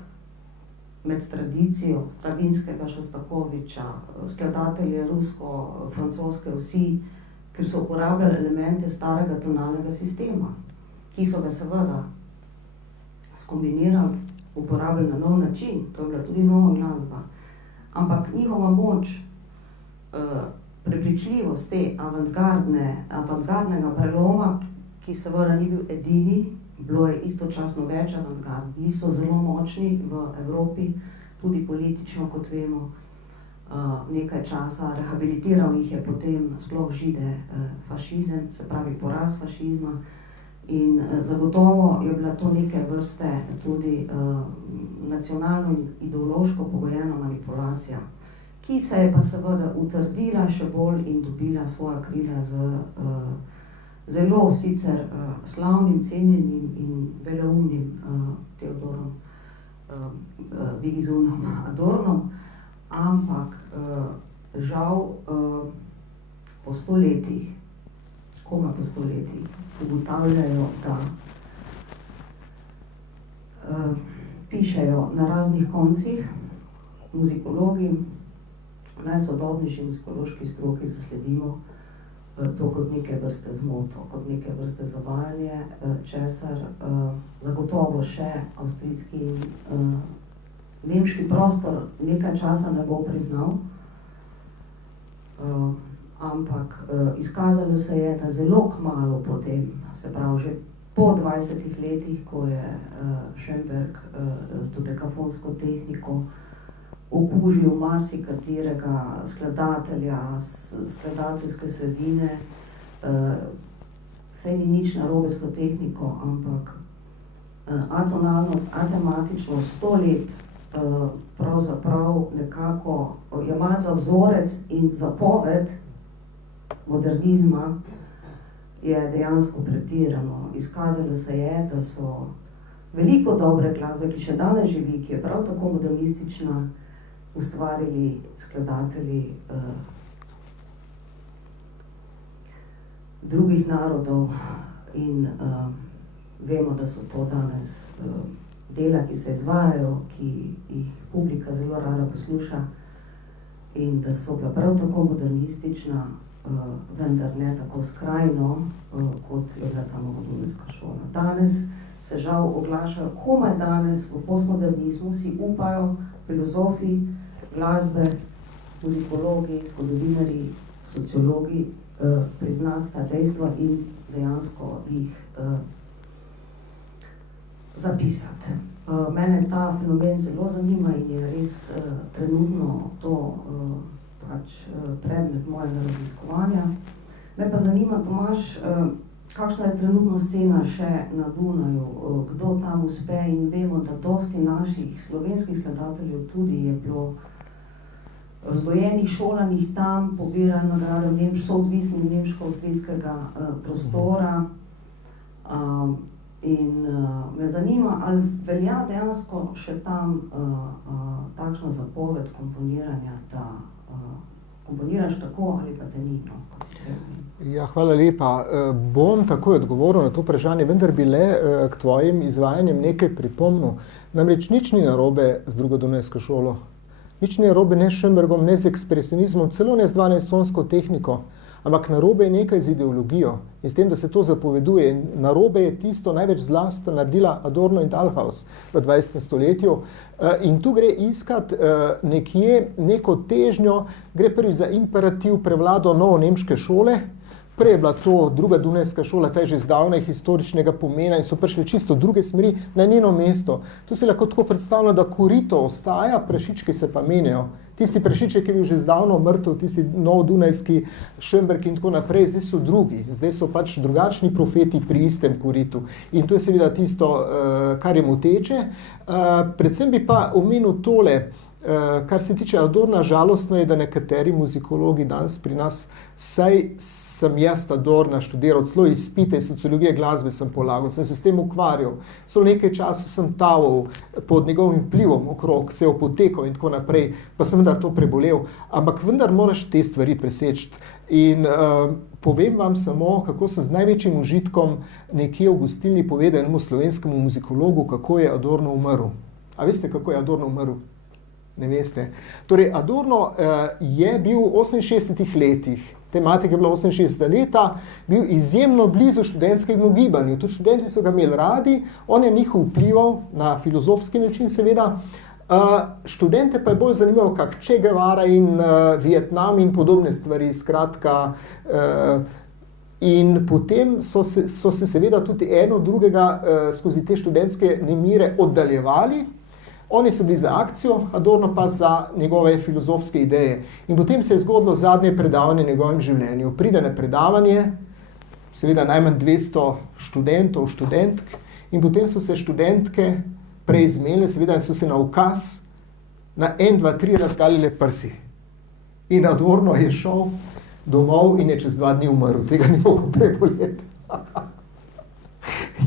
med tradicijo Stravinskega, Šostakoviča, skladatelje rusko-francoske vsi, ker so uporabljali elemente starega tonalnega sistema, ki so ga seveda skombinirali, uporabljali na nov način, to je bila tudi nova glasba. Ampak njihova moč, prepričljivost te avantgardnega preloma, ki seveda ni bil edini, bilo je istočasno več avantgard, bili so zelo močni v Evropi, tudi politično, kot vemo. nekaj časa, rehabilitiral jih je potem sploh Žide fašizem, se pravi poraz fašizma. In zagotovo je bila to neke vrste tudi nacionalno in ideološko pogojena manipulacija, ki se je pa seveda utrdila še bolj in dobila svoja krila z zelo sicer slavnim, cenjenim in veleumnim Teodorom Vigizundom Adornom, ampak žal po 100 letih, komaj po 100 letih, ugotavljajo, da pišejo na raznih koncih muzikologi, najsodobnejši muzikološki stroki zasledimo to kot neke vrste zmoto, kot neke vrste zavajanje, česar zagotovo še avstrijski in nemški prostor nekaj časa ne bo priznal. Ampak izkazalo se je, da zelo kmalu potem, se pravi že po 20 letih, ko je Schönberg s dodekafonsko tehniko okužil marsikaterega skladatelja, skladateljske sredine, saj ni nič narobe s to tehniko, ampak atonalnost, atematičnost 100 let pravzaprav nekako jemati za vzorec in zapoved modernizma je dejansko pretirano. Izkazalo se je, da so veliko dobre glasbe, ki še danes živi, ki je prav tako modernistična, ustvarili skladatelji drugih narodov in vemo, da so to danes dela, ki se izvajajo, ki jih publika zelo rada posluša in da so bila prav tako modernistična, vendar ne tako skrajno, kot je bila ta novodunajska šola. Danes se žal oglašajo, komaj danes v postmodernizmu si upajo filozofi glasbe, muzikologi, zgodovinarji, sociologi priznati ta dejstva in dejansko jih zapisati. Mene ta fenomen zelo zanima in je res trenutno to predmet mojega raziskovanja. Me pa zanima, Tomaž, kakšna je trenutno scena še na Dunaju, kdo tam uspe, in vemo, da dosti naših slovenskih skladateljev tudi je bilo vzgojenih, šolanih tam, pobirajo nagrade soodvisnih nemško-avstrijskega prostora. In me zanima, ali velja dejansko še tam takšna zapoved komponiranja, da komponiraš tako ali pa te ni, kot si treba. Ja, hvala lepa. Bom takoj odgovoril na to vprašanje, vendar bi le k tvojim izvajanjem nekaj pripomnil. Namreč nič ni narobe z drugo dunajsko šolo. Nič ni narobe ne s Schönbergom, ne z ekspresionizmom, celo ne z 12-tonsko tehniko. Ampak narobe je nekaj z ideologijo in s tem, da se to zapoveduje. Narobe je tisto največ zlast naredila Adorno in Talhaus v 20. stoletju. In tu gre iskat nekje neko težnjo, gre prvi za imperativ prevlado novonemške šole. Prej je bila to druga dunajska šola, ta je že zdavnaj historičnega pomena in so prišli čisto druge smeri na njeno mesto. Tu si lahko tako predstavljamo, da korito ostaja, prašički se pa menjajo. Tisti prašiček je bil že zdavno mrtev, tisti novodunajski Schönberg in tako naprej, zdaj so drugi, zdaj so pač drugačni profeti pri istem koritu. In to je seveda tisto, kar je moteče. Predvsem bi pa omenil tole, kar se tiče Adorna, žalostno je, da nekateri muzikologi danes pri nas, saj sem jaz Adorna študiral, celo izpite sociologije glasbe sem polagal, sem se s tem ukvarjal, celo nekaj časa sem taval pod njegovim vplivom okrog, se opotekal in tako naprej, pa sem vendar to prebolel, ampak vendar moraš te stvari preseči. In povem vam samo, kako sem z največjim užitkom nekje v gostilni povedal enemu slovenskemu muzikologu, kako je Adorno umrl. A veste, kako je Adorno umrl? Ne veste. Torej, Adorno je bil v 68 letih, tematika je bila 68 leta, bil izjemno blizu študentskemu gibanju. Tudi študenti so ga imeli radi, on je njih vplival na filozofski način seveda. Študente pa je bolj zanimivo, kak Che Guevara in Vietnam in podobne stvari, skratka. In potem so se seveda tudi eno drugega skozi te študentske nemire oddaljevali. Oni so bili za akcijo, Adorno pa za njegove filozofske ideje. In potem se je zgodilo zadnje predavanje v njegovem življenju. Pride na predavanje, seveda najmanj 200 študentov, študentk, in potem so se študentke prej zmenile, seveda so se na ukaz na 1, 2, 3 razgalile prsi. In Adorno je šel domov in je čez 2 dni umrl. Tega ni mogel preboleti.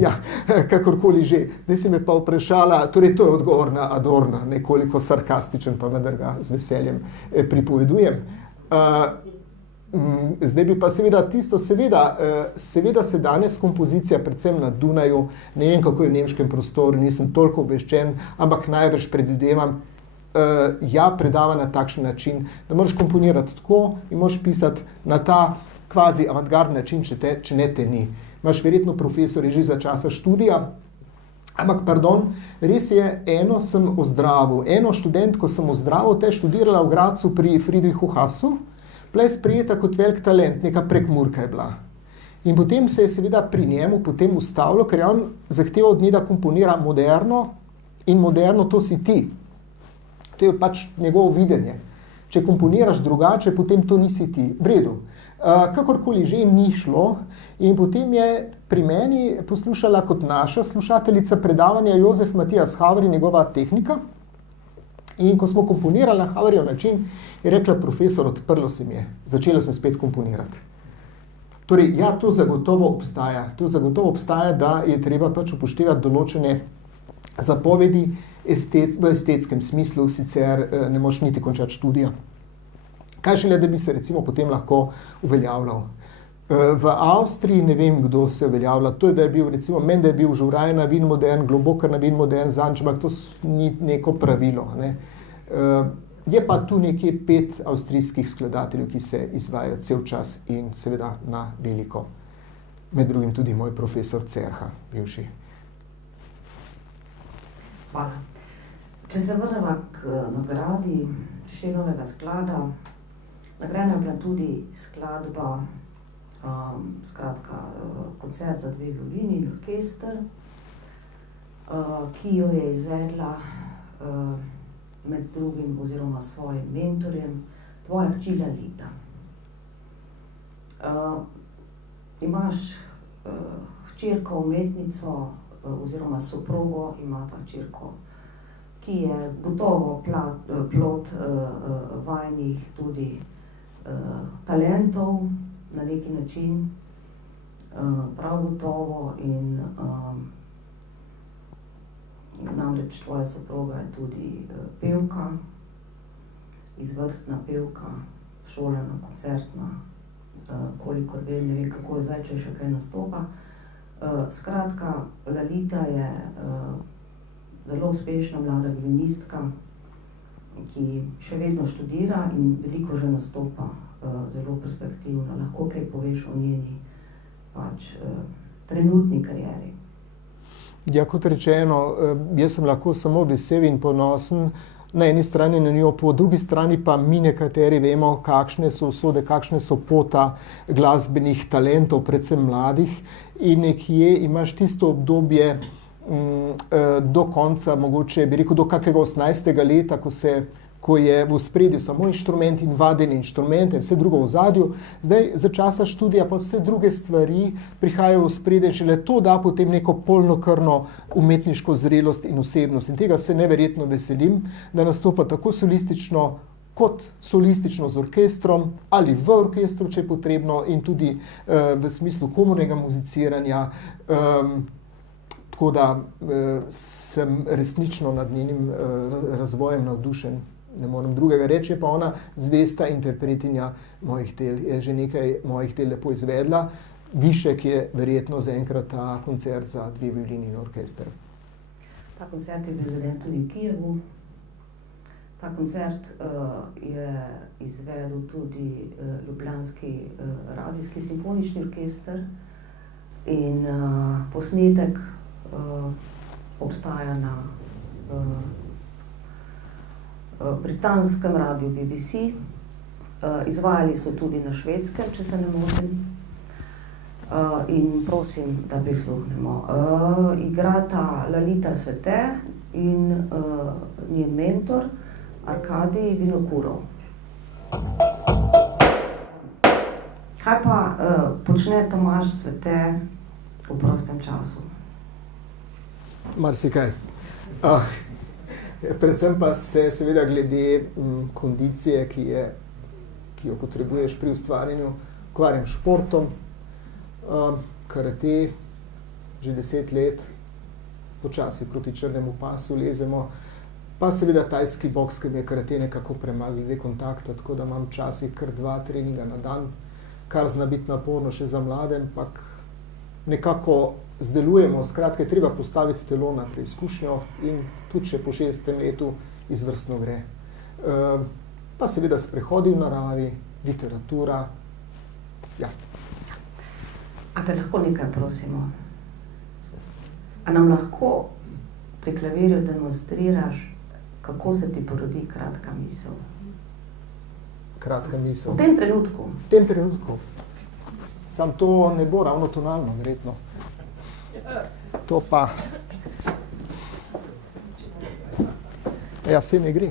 Ja, kakorkoli že. Zdaj si me pa vprašala, torej to je odgovor na Adorna, nekoliko sarkastičen, pa vendar ga z veseljem pripovedujem. Zdaj bi pa seveda tisto, seveda se danes kompozicija, predvsem na Dunaju, ne vem kako je v nemškem prostoru, nisem toliko obveščen, ampak najbrž predvidevam, predava na takšen način, da moraš komponirati tako in moraš pisati na ta kvazi avantgardni način, če ne te ni. Imaš verjetno profesor že za časa študija, ampak pardon, res je, eno sem ozdravil, eno študentko sem ozdravil, te je študirala v Gradcu pri Friedrichu Hassu, bila je sprejeta kot velik talent, neka Prekmurka je bila. In potem se je seveda pri njemu potem ustavilo, ker je on zahteval od nje, da komponira moderno in moderno to si ti. To je pač njegovo videnje. Če komponiraš drugače, potem to nisi ti. V redu. Kakorkoli že ni šlo in potem je pri meni poslušala kot naša slušateljica predavanja Jozef Matijas Havri, njegova tehnika. In ko smo komponirali na Havrijev način, je rekla, profesor, odprlo se mi je. Začela sem spet komponirati. Torej, ja, to zagotovo obstaja. To zagotovo obstaja, da je treba pač upoštevati določene zapovedi v estetskem smislu, sicer ne moš niti končati študija. Kaj šele, da bi se recimo potem lahko uveljavljal. V Avstriji ne vem, kdo se uveljavlja. To je, da je bil recimo, meni da je bil Žuraj na Wien modern, Globokar na Wien modern, Zanč, ampak to ni neko pravilo. Ne. Je pa tu nekje 5 avstrijskih skladateljev, ki se izvajajo cel čas in seveda na veliko. Med drugim tudi moj profesor Cerha, bivši. Hvala. Če se vrnemo k nagradi Prešernovega sklada, nagrajena je bila tudi skladba, koncert za 2 violini in orkester, ki jo je izvedla med drugim oziroma svojim mentorjem tvoja hči Lalita. Imaš hčerko umetnico oziroma soprogo, imata hčerko, ki je gotovo plod vajinih tudi talentov na neki način, prav gotovo, in namreč tvoja soproga je tudi pevka, izvrstna pevka, šolana, koncertna, kolikor vem, ne vem kako je zdaj, če še kaj nastopa. Skratka, Lalita je zelo uspešna mlada violinistka, ki še vedno študira in veliko že nastopa, zelo perspektivna. Lahko kaj poveš o njeni trenutni karieri? Ja, kot rečeno, jaz sem lahko samo vesel in ponosen na eni strani na njo, po drugi strani pa mi nekateri vemo, kakšne so usode, kakšne so pota glasbenih talentov, predvsem mladih, in nekje imaš tisto obdobje do konca, mogoče bi rekel do kakega 18. leta, ko je v ospredju samo inštrument in vaden inštrument in vse drugo v ozadju. Zdaj, za časa študija pa vse druge stvari prihajajo v ospredje, šele to da potem neko polnokrvno umetniško zrelost in osebnost. In tega se neverjetno veselim, da nastopa tako solistično kot solistično z orkestrom ali v orkestru, če je potrebno, in tudi v smislu komornega muziciranja. Tako da sem resnično nad njenim razvojem navdušen. Ne morem drugega reči, je pa ona zvesta interpretinja mojih del. Je že nekaj mojih del lepo izvedla. Višek je verjetno zaenkrat ta koncert za 2 violini in orkester. Ta koncert je bil izveden tudi v Kijevu. Ta koncert je izvedel tudi ljubljanski radijski simfonični orkester in posnetek obstaja na britanskem radiju BBC. Izvajali so tudi na švedskem, če se ne motim. In prosim, da prisluhnemo. Igrata Lalita Svete in njen mentor Arkadij Vinokurov. Kaj pa počne Tomaž Svete v prostem času? Marsikaj. Predvsem pa se seveda glede kondicije, ki jo potrebuješ pri ustvarjanju, ukvarjam športom, karate, že 10 let, počasi proti črnemu pasu lezemo, pa seveda tajski boks, ki mi je karate nekako premalo glede kontakta, tako da imam včasih kar 2 treninga na dan, kar zna biti naporno še za mlade, ampak nekako zdelujemo, skratka je treba postaviti telo na preizkušnjo in tudi če po 6. letu izvrstno gre. Pa seveda sprehodi v naravi, literatura, ja. A te lahko nekaj prosimo? A nam lahko pri klavirju demonstriraš, kako se ti porodi kratka misel? Kratka misel. V tem trenutku? V tem trenutku. Sam to ne bo ravno tonalno, verjetno. To pa... Ja, se ne gre.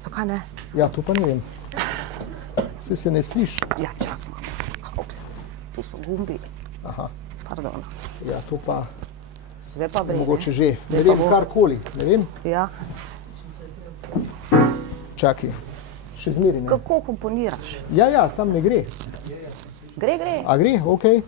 Zakaj ne? Ja, to pa ne vem. Se ne sliši. Ja, čakam. Ups, tu so gumbi. Aha. Pardon. Ja, to pa... Zdaj pa vre, mogoče že. Ne vem, karkoli. Ne vem. Ja. Čakaj. Še zmeri ne. Kako komponiraš? Ja, sam ne gre. Gre. A gre? Okej.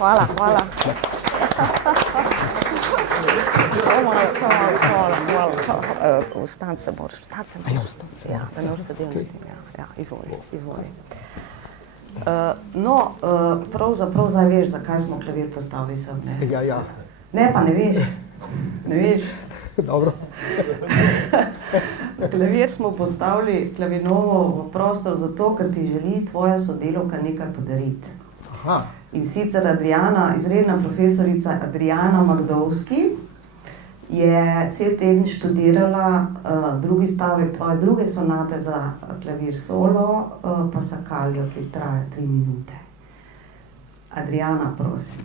Hvala. Hvala. Vstati se moraš. Ja, da ne boš sedel na tem. Ja, izvoli. Pravzaprav zdaj veš, zakaj smo klavir postavili sem, ne? Ja. Ne, pa ne veš. Dobro. Klavir smo postavili klavinovo v prostor zato, ker ti želi tvoja sodelavka nekaj podariti. Aha. In sicer izredna profesorica Adriana Magdovski je cel teden študirala drugi stavek tvoje druge sonate za klavir solo, Passacaglia, ki traja 3 minute. Adriana, prosim.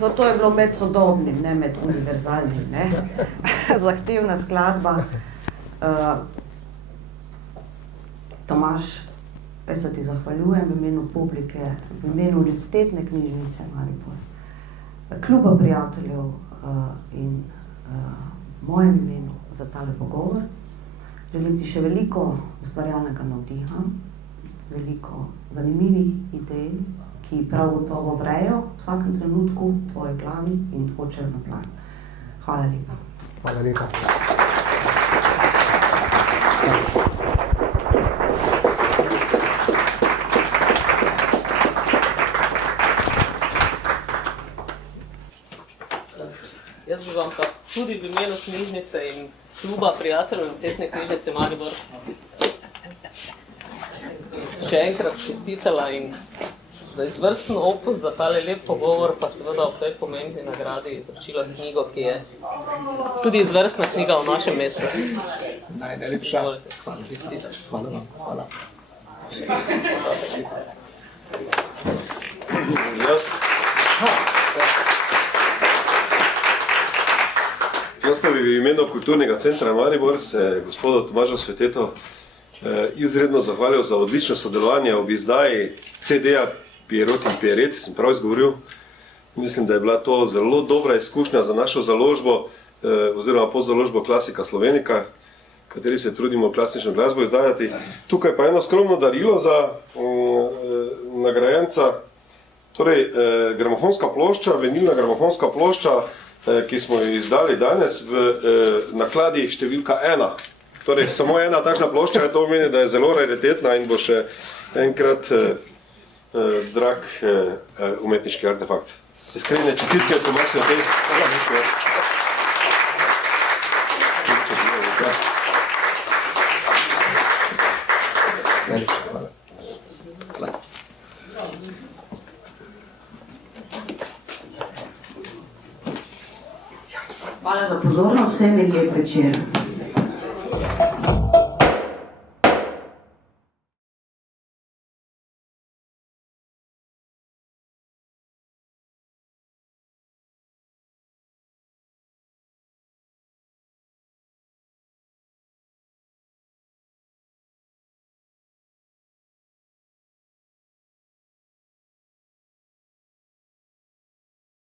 No, to je bilo med sodobnim, ne med univerzalnim, ne. Zahtevna skladba. Tomaž, jaz se ti zahvaljujem v imenu publike, v imenu Univerzitetne knjižnice Maribor, Kluba prijateljev in mojem imenu za tale pogovor. Želim ti še veliko ustvarjalnega navdiha, veliko zanimivih idej, ki prav gotovo vrejo v vsakem trenutku v tvoji glavi in hočejo na plan. Hvala lepa. Hvala lepa. Jaz bi vam pa tudi v imenu knjižnice in Kluba prijateljev Univerzitetne knjižnice Maribor še enkrat čestitala in za izvrsten opus, za tale lep pogovor, pa seveda ob tej pomembni nagradi izročila knjigo, ki je tudi izvrstna knjiga v našem mestu. Najlepša. Hvala vam. Hvala. Jaz pa bi v imenu Kulturnega centra Maribor se gospodu Tomažu Svetetu izredno zahvalil za odlično sodelovanje ob izdaji CD-ja Pierrot in Pierret, sem prav izgovoril. Mislim, da je bila to zelo dobra izkušnja za našo založbo, oziroma podzaložbo Klasika Slovenika, kateri se trudimo klasično glasbo izdajati. Tukaj pa eno skromno darilo za nagrajenca, torej gramofonska plošča, vinilna gramofonska plošča, ki smo jo izdali danes v nakladi številka 1. Torej, samo ena takšna plošča, to pomeni, da je zelo raritetna in bo še enkrat drag umetniški artefakt. Iskrene čestitke, Tomaž Svetej. Hvala za pozornost, vsem in lep večer.